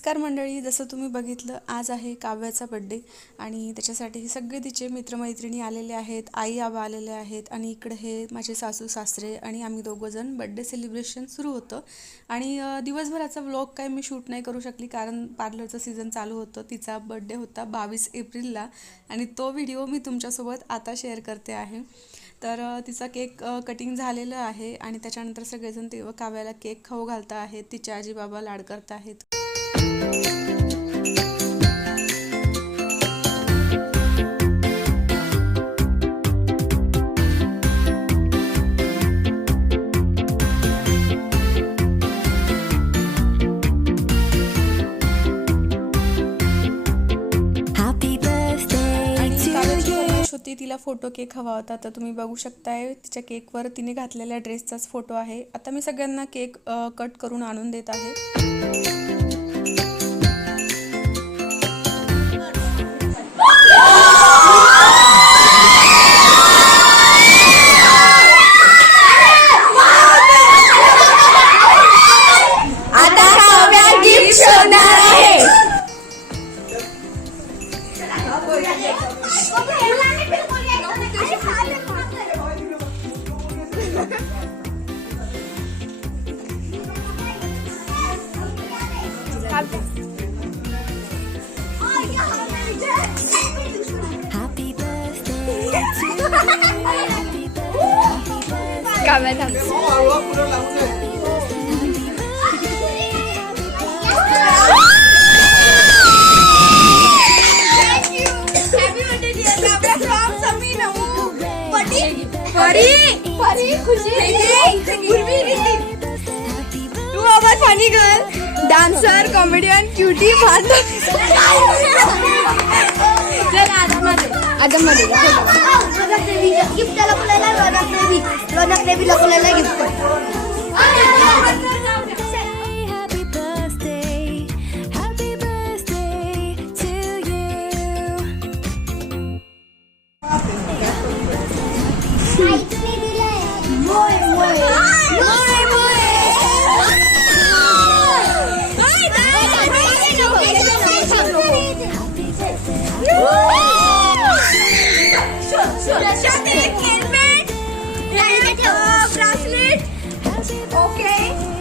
नमस्कार मंडळी, जसं तुम्ही बघितलं आज आहे काव्याचा बड्डे आणि त्याच्यासाठी सगळे तिचे मित्रमैत्रिणी आलेले आहेत, आई आबा आलेले आहेत आणि इकडे हे माझे सासू सासरे आणि आम्ही दोघंजण बड्डे सेलिब्रेशन सुरू होतं. आणि दिवसभराचा व्लॉग काय मी शूट नाही करू शकली कारण पार्लरचं सीझन चालू होतं. तिचा बड्डे होता 22 एप्रिलला आणि तो व्हिडिओ मी तुमच्यासोबत आता शेअर करते आहे. तर तिचा केक कटिंग झालेलं आहे आणि त्याच्यानंतर सगळेजण ते काव्याला केक खाऊ घालत आहेत. तिचे आजी बाबा लाड करत आहेत. होती तिला फोटो केक हवा होता, तर तुम्ही बघू शकताय तिच्या केकवर तिने घातलेल्या ड्रेसचाच फोटो आहे. आता मी सगळ्यांना केक कट करून आणून देत आहे. तू आवाज funny girl dancer comedian cutie Raunak Devi लोकला गिफ्ट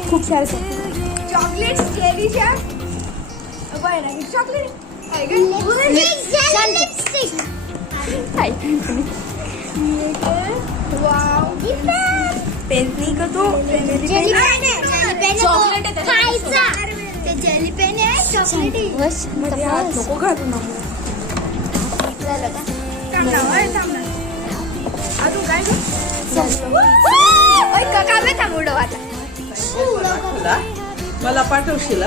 खूप सारे चॉकलेट्स जेलीच्या चॉकलेट पेन्सिल का तो चॉकलेट खायचा ते जेली पेन आहे चॉकलेट बस नको घालू ना अजून काय काव्य थांबवलं आता मला पाठवशील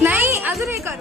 नाही अजून हे कर